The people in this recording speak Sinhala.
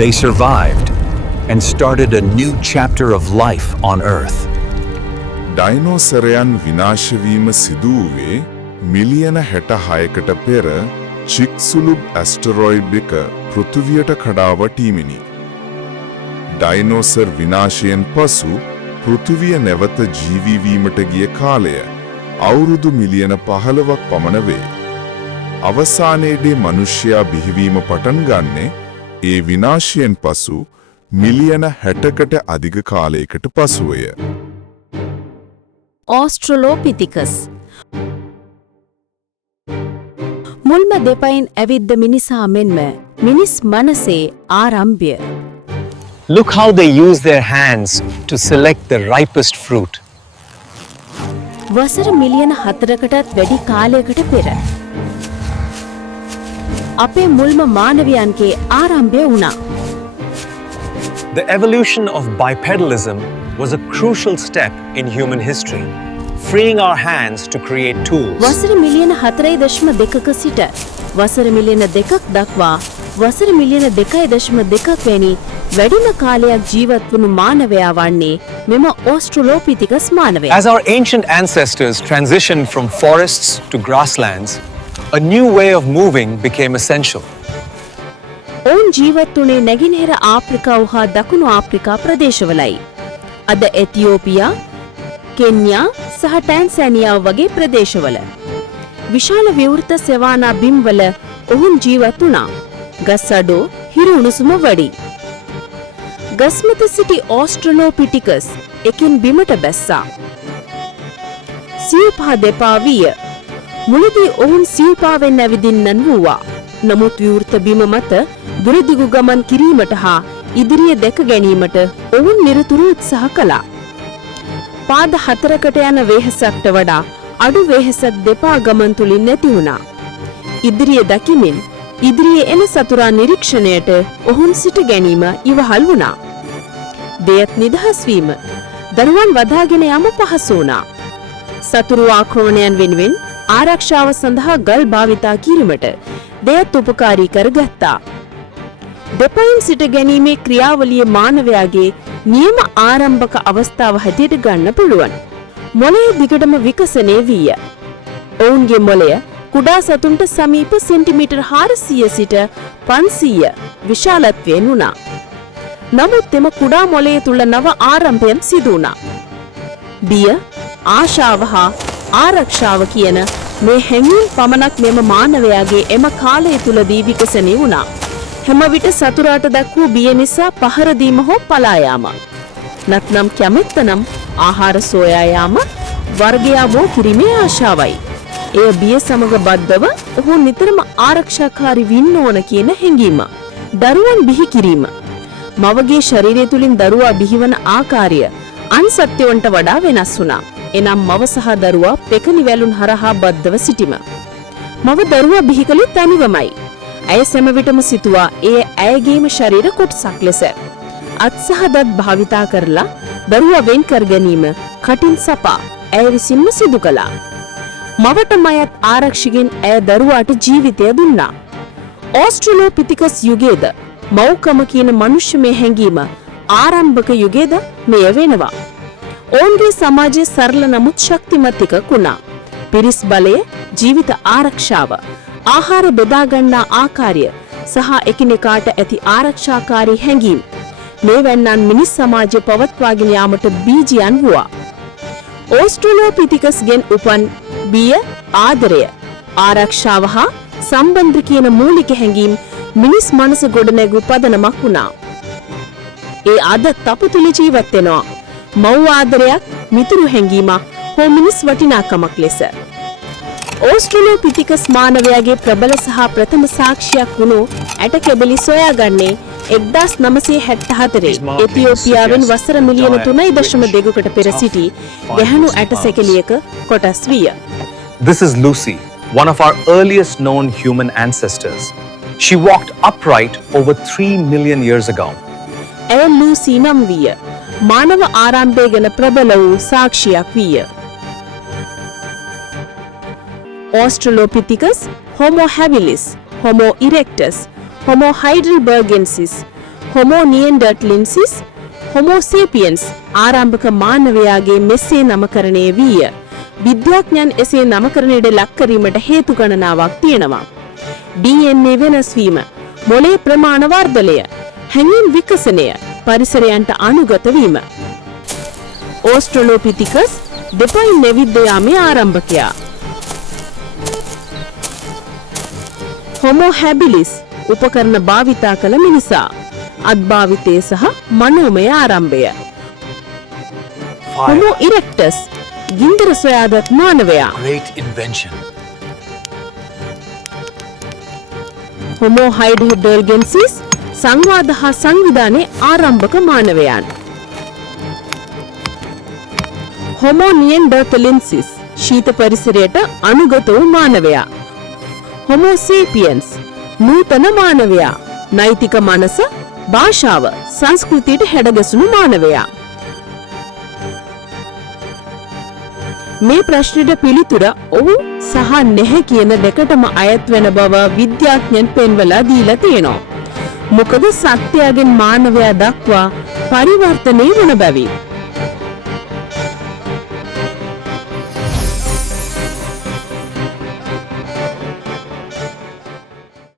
They survived and started a new chapter of life on Earth. ඩයිනෝසරයන් විනාශ වීම සිදු වූයේ මිලියන 66කට පෙර චික්සුලුබ් ඇස්ටරොයිඩ් එක පෘථිවියට කඩා වැටීමෙනි. ඩයිනෝසර් විනාශයෙන් පසු පෘථිවිය නැවත ජීවී වීමට ගිය කාලය අවුරුදු මිලියන 15ක් පමණ වේ. අවසානයේදී මිනිසයා බිහිවීම පටන් ගන්නේ ඒ විනාශයෙන් පසු මිලියන 60කට අධික කාලයකට පසුවය. Australopithecus මුල්ම දෙපයින් ඇවිද්ද මිනිසා මෙන්ම මිනිස් මනසේ ආරම්භය. Look how they use their hands to select the ripest fruit. වසර මිලියන 4කටත් වැඩි කාලයකට පෙර අපේ මුල්ම මානවයන්ගේ ආරම්භය වුණා. The evolution of bipedalism was a crucial step in human history, freeing our hands to create tools. වසර මිලියන 4.2ක සිට වසර මිලියන 2ක් දක්වා වසර මිලියන 2.2ක් වැනි වැඩිම කාලයක් ජීවත් වුණු මානවයා වන්නේ මෙම Australopithecus මානවයා. As our ancient ancestors transitioned from forests to grasslands, a new way of moving became essential. ඔවුන් ජීවත් වුණේ නැගෙනහිර ආෆ්‍රිකාව හා දකුණු ආෆ්‍රිකා ප්‍රදේශවලයි. අද එතියෝපියා, කෙන්යා සහ ටැන්සෑනියාව වගේ ප්‍රදේශවල. විශාල විවෘත සෙවානා බිම්වල ඔවුන් ජීවත් වුණා. ගස් අඩෝ හිරු උණුසුම වැඩි. ගස් මත සිටි Australopithecus එකින් බිමට බැස්සා. සිව්පහ දෙපා විය. මුලදී ඔවුන් සිව්පාවෙන් ඇවිදින්නන් වූවා. නමුත් විවෘත බිම මත දුරදිගු ගමන් කිරීමට හා ඉදිරිය දැක ගැනීමට ඔවුන් නිරතුරු උත්සාහ කළා. පාද 4කට යන වේහසක්ට වඩා අඩු වේහසක් දෙපා ගමන් තුලින් නැති වුණා. ඉදිරිය දකිමින් ඉදිරියේ එන සතුරා නිරීක්ෂණයට ඔවුන් සිට ගැනීම ඉවහල් වුණා. දෙයත් නිදහස් වීම දරුවන් වදාගෙන යාම පහසු වුණා. සතුරු ආක්‍රමණයන් වෙනුවෙන් ආරක්ෂාව සඳහා ගල් භාවිතා කිරීමට දෙයත් උපකාරී කරගත්තා. දෙපයින් සිට ගැනීමේ ක්‍රියාවලිය මානවයාගේ නියම ආරම්භක අවස්ථාව හැටියට ගන්න පුළුවන්. මොළය දිගටම විකසනය වීය. ඔවුන්ගේ මොළය කුඩා සතුන්ට සමීප සෙන්ටිමීටර් 400 සිට 500 විශාලත්වයෙන් වුණා. නමුත් එම කුඩා මොළය තුල නව ආරම්භයන් සිදු වුණා. බිය, ආශාව හා ආරක්ෂාව කියන මේ හැඟීම් පමණක් මෙම මානවයාගේ එම කාලය තුලදී විකසනය වුණා. හැම විට සතුරාට දක්වූ බිය නිසා පහර දීම හෝ පලා යාම. නැත්නම් කැමැත්ත නම් ආහාර සොයා යාම, වර්ගයාමෝ කිරීමේ ආශාවයි. එය බිය සමග බද්ධව ඔහු නිතරම ආරක්ෂාකාරී වෙන්න ඕන කියන හැඟීම. දරුවන් බිහි කිරීම. මවගේ ශරීරය තුලින් දරුවා බිහිවන ආකාරය අන් සත්වයන්ට වඩා වෙනස් වුණා. එනම් මව සහ දරුවා පෙකණි වැලුන් හරහා බද්ධව සිටීම. මව දරුවා බිහි කළේ තනිවමයි. ඇය සෑම විටම සිතුවා ඒ ඇයගේම ශරීර කොටසක් ලෙස. අත් සහ දත් භාවිතා කරලා දරුවා වෙන් කර ගැනීම කටින් සපා ඇය විසින්ම සිදු කළා. මවට මයත් ආරක්ෂකෙන් ඇය දරුවාට ජීවිතය දුන්නා. Australopithecus යුගයේද මව්කම කියන මනුෂ්‍යමය හැඟීම ආරම්භක යුගයේද මෙය වෙනවා. ඔවුන්ගේ සමාජයේ සරල නමුත් ශක්තිමත් එකක් වුණා. පිරිස් බලය, ජීවිත ආරක්ෂාව, ආහාර බෙදා ගන්නා ආකාරය සහ එකිනෙකාට ඇති ආරක්ෂාකාරී හැඟීම් මේ වෙන්නන් මිනිස් සමාජය පවත්වාගෙන යාමට බීජයන් වුණා. Australopithecus ගෙන් උපන් බිය, ආදරය, ආරක්ෂාව හා සම්බන්ධ කියන මූලික හැඟීම් මිනිස් මනස ගොඩනැගූ පදනමක් වුණා. ඒ අද අප තුල ජීවත් වෙනවා. මව් ආදරයක්, මිතුරු හැඟීමක් හෝ මිනිස් වටිනාකමක් ලෙස. Australopithecus මානවයාගේ ප්‍රබල සහ ප්‍රථම සාක්ෂියක් වුණු ඇටකැබලි සොයාගන්නේ 1974 එතියෝපියාවෙන් වසර මිලියන 3.2කට පෙර සිටි ගැහැණු ඇටසැකිලියක කොටස් විය. This is Lucy, one of our earliest known human ancestors. She walked upright over 3 million years ago. ඇය ලූසි නම් විය. මානව ආරම්භය ගැන ප්‍රබල වූ සාක්ෂියක් විය. Australopithecus, Homo habilis, Homo erectus, Homo heidelbergensis, Homo neanderthalensis, Homo sapiens ආරම්භක මානවයාගේ මෙසේ නමකරණය වීය. විද්‍යාඥයන් එසේ නමකරණයට ලක් කිරීමට හේතු ගණනාවක් තියෙනවා. DNA වෙනස් වීම, මොළයේ ප්‍රමාණ වර්ධනය, හැඟීම් විකසනය, පරිසරයන්ට අනුගත වීම. Australopithecus දෙපයින් නැවිද්ද යාමේ ආරම්භකයා. Homo habilis උපකරණ භාවිතා කළ මිනිසා. අත්භාවිතය සහ මනෝමය ආරම්භය. Homo erectus ගින්දර සොයාගත් මානවයා. Great invention. Homo heidelbergensis සංවාද හා සංවිධානයේ ආරම්භක මානවයන්. Homo neanderthalensis ශීත පරිසරයට අනුගත වූ මානවයා. Homo sapiens නූතන මානවයා. නෛතික මනස, භාෂාව, සංස්කෘතියට හැඩගැසුණු මානවයා. මේ ප්‍රශ්නෙට පිළිතුර ඔහු සහ නැහැ කියන දෙකටම අයත් වෙන බව විද්‍යාඥයන් පෙන්වලා දීලා තියෙනවා. මොකද සත්‍යයෙන් මානවයා දක්වා පරිවර්තනය වන බැවින්.